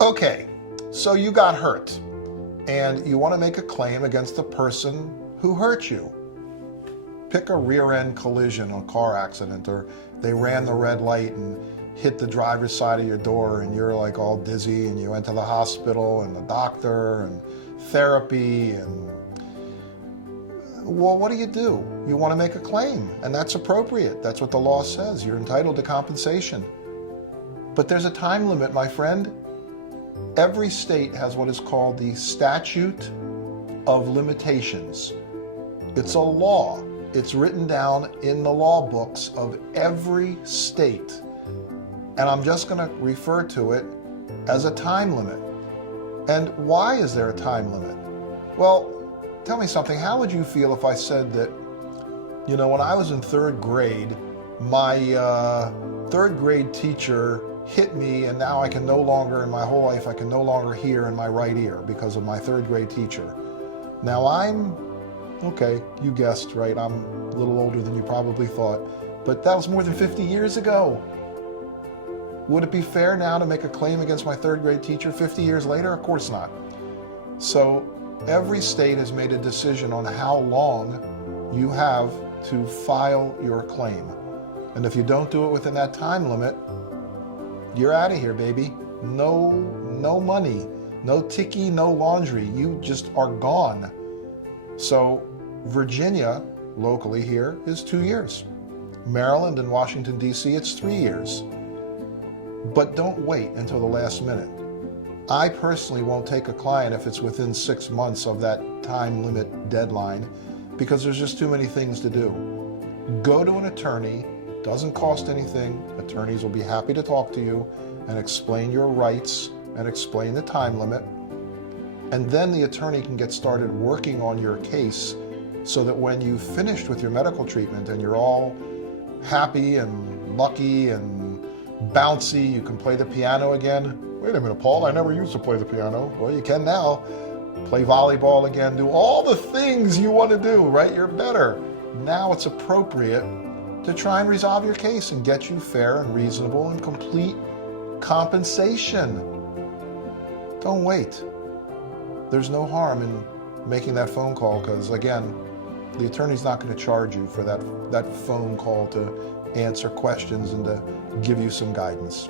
Okay, so you got hurt and you want to make a claim against the person who hurt you. Pick a rear-end collision or car accident, or they ran the red light and hit the driver's side of your door and you're like all dizzy and you went to the hospital and the doctor and therapy and, well, what do? You want to make a claim, and that's appropriate. That's what the law says. You're entitled to compensation. But there's a time limit, my friend. Every state has what is called the Statute of Limitations. It's a law. It's written down in the law books of every state. And I'm just going to refer to it as a time limit. And why is there a time limit? Well, tell me something. How would you feel if I said that, when I was in third grade, my third grade teacher hit me, and now I can no longer, in my whole life, I can no longer hear in my right ear because of my third grade teacher. Now okay, you guessed, right? I'm a little older than you probably thought, but that was more than 50 years ago. Would it be fair now to make a claim against my third grade teacher 50 years later? Of course not. So every state has made a decision on how long you have to file your claim. And if you don't do it within that time limit, you're out of here, baby. No money, no ticky, no laundry. You just are gone. So Virginia, locally here, is 2 years. Maryland and Washington, D.C., it's 3 years. But don't wait until the last minute. I personally won't take a client if it's within 6 months of that time limit deadline, because there's just too many things to do. Go to an attorney. Doesn't cost anything. Attorneys will be happy to talk to you and explain your rights and explain the time limit. And then the attorney can get started working on your case so that when you've finished with your medical treatment and you're all happy and lucky and bouncy, you can play the piano again. Wait a minute, Paul, I never used to play the piano. Well, you can now. Play volleyball again, do all the things you want to do, right? You're better. Now it's appropriate to try and resolve your case and get you fair and reasonable and complete compensation. Don't wait. There's no harm in making that phone call because, again, the attorney's not going to charge you for that phone call to answer questions and to give you some guidance.